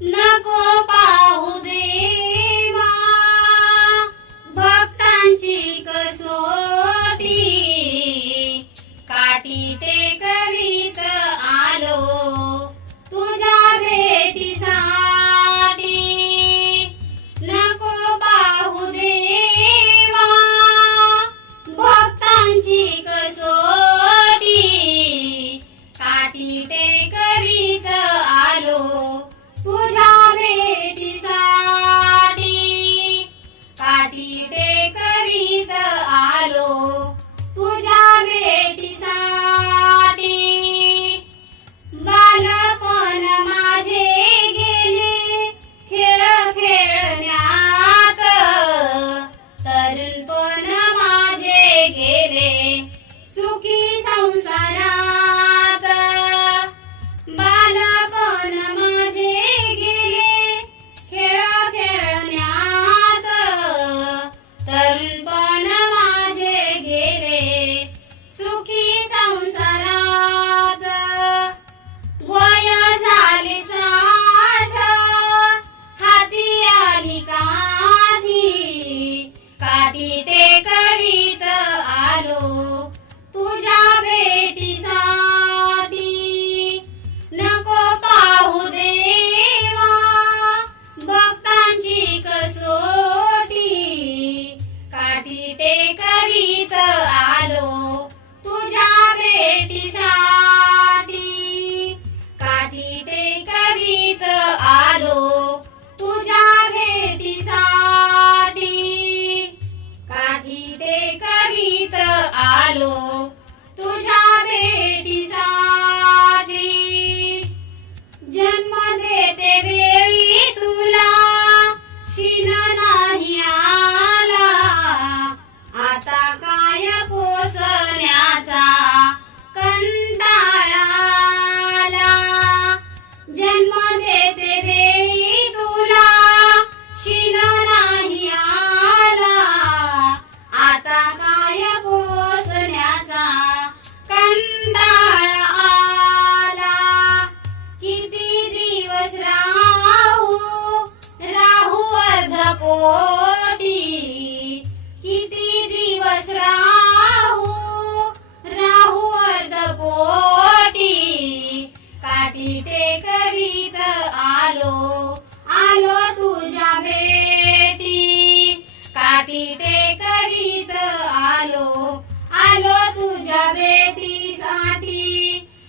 नको पाहू देवा भक्तांची कसोटी, काठी ते करीत आलो तुझ्या भेटीसाठी। नको पाहू देवा भक्तांची कसोटी, काठी ते करीत आलो तुझ्या भेटीसाठी। काठी ते करीत आलो तुझ्या भेटीसाठी। बालपण माझे गेले खेळ खेळण्यात, तरुणपण माझे गेले सुखी संसारात। बालपण माझे गेले खेळ खेळण्यात, तरुणपण माझे गेले सुखी संसारात। वय झाले 60 हाती आली काठी, काठी ते करीत आलो तुझ्या भेटीसाठी। नको पाहू देवा भक्तांची कसोटी, काठी ते करीत आलो तुझ्या भेटीसाठी। काठी ते करीत आलो तुझ्या भेटीसाठी। काठी ते करीत आलो तुझ्या भेटीसाठी। जन्म देते वेळी तुला शीन नाही आला, आता काय पोसण्याचा कंटाळा आला। जन्म देते वेळी तुला शीन नाही आला, आता काय पोसण्याचा कंटाळा आला। किती दिवस राहू राहू अर्धपोटी, किती दिवस राहू राहू अर्धपोटी, काठी ते करीत आलो आलो तुझ्या भेटी। काठी ते करीत आलो आलो तुझ्या भेटीसाठी।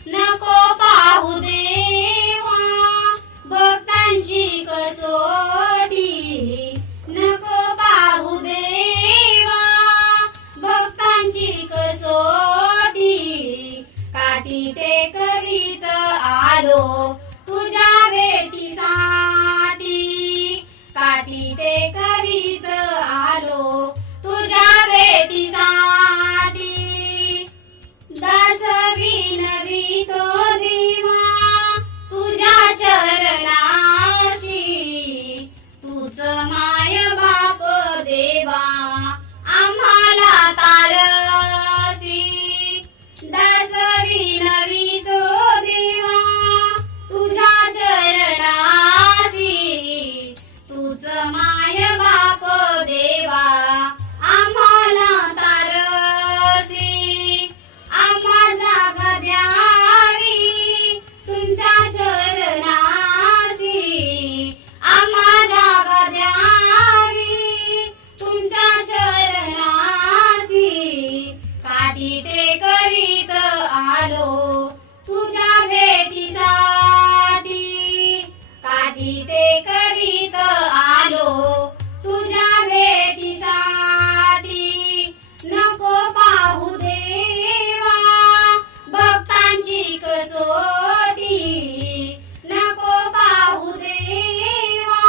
नको पाहू देवा भक्तांची कसोटी, नको पाहू देवा भक्तांची कसोटी, काठी ते करीत आलो तुझ्या भेटीसाठी। काठी ते करीत आलो तुझ्या भेटीसाठी। दास विनवितो देवा तुझ्या चरणाशी, तुझ माय बाप देवा आम्हाला तारसी। दास विनवितो देवा तुझ्या चरणाशी, तुझ माय बाप देवा आम्हाला तारसी। आम्हा जागा द्यावी तुमच्या चरणाशी, आम्हा जागा द्यावी तुमच्या चरणाशी। काठी ते करीत आलो तुझ्या भेटीसाठी। काठी ते करीत आलो तुझ्या भेटीसाठी। नको पाहू देवा भक्तांची कसोटी, नको पाहू देवा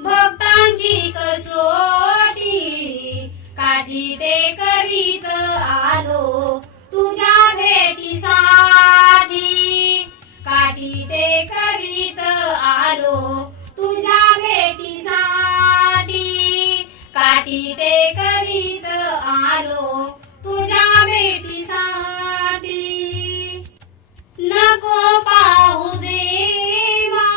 भक्तांची कसोटी, काठी ते करीत आलो तुझ्या भेटीसाठी। काठी ते करीत आलो तुझ्या भेटीसाठी। काठी ते करीत आलो तुझ्या भेटीसाठी। नको पाहू देवा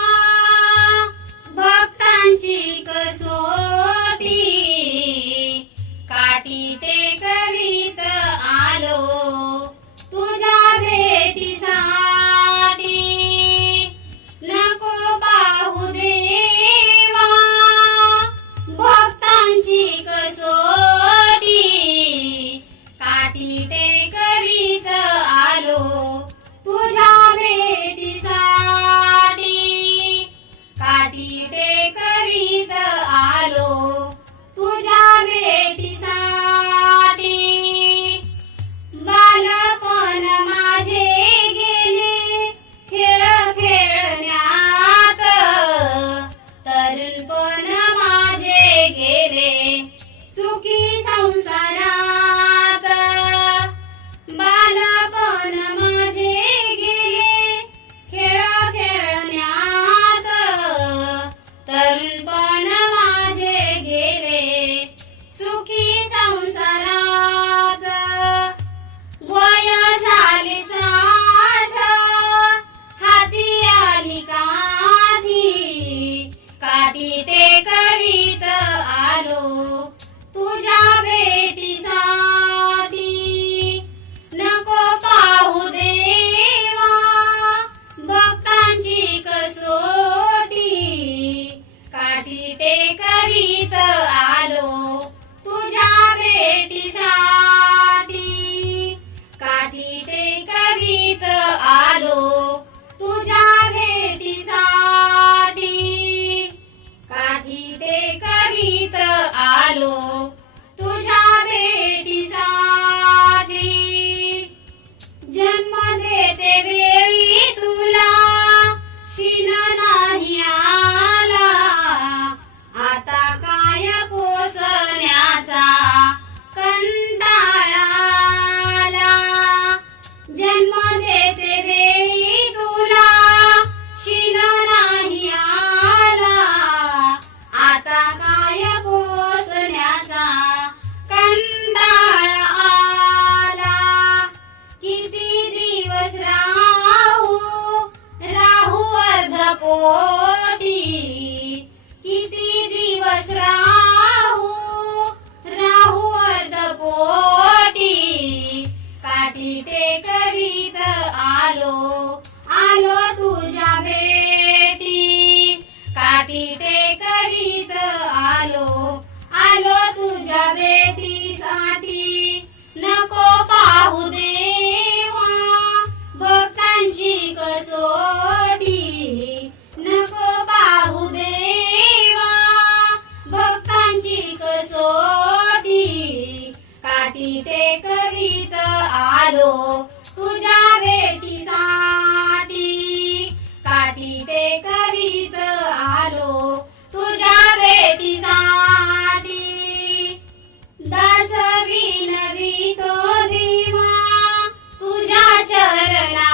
आलो तुझ्या भेटीसाठी नको पाहू देवा भक्तांची कसोटी काठी टेकवीत आलो तुझ्या भेटीसाठी काठी टेकवीत आलो तुझ्या भेटीसाठी काठी टेकवीत आलो तुझ्या भेटीसाठी जन्म देते वेळी तुला शिन नाही आला आता काय पोसण्याचा कंटाळा आला जन्म देते वेळी तुला शिन नाही आला आता काय पोसण्याचा कंटाळा आला किती दिवस राहू राहू अर्धपोटी किती दिवस राहू राहू अर्धपोटी काठी टेकवीत आलो आलो तुझ्या भेटी काठी टेकवीत आलो आलो तुझ्या भेटीसाठी नको पाहू देवा भक्तांची कसोटी नको पाहू देवा भक्तांची कसोटी काठी टेकवीत आलो तुझ्या भेटीसाठी काठी टेकवीत आलो तुझ्या भेटीसाठी दास विनवितो देवा तुझ्या चरणा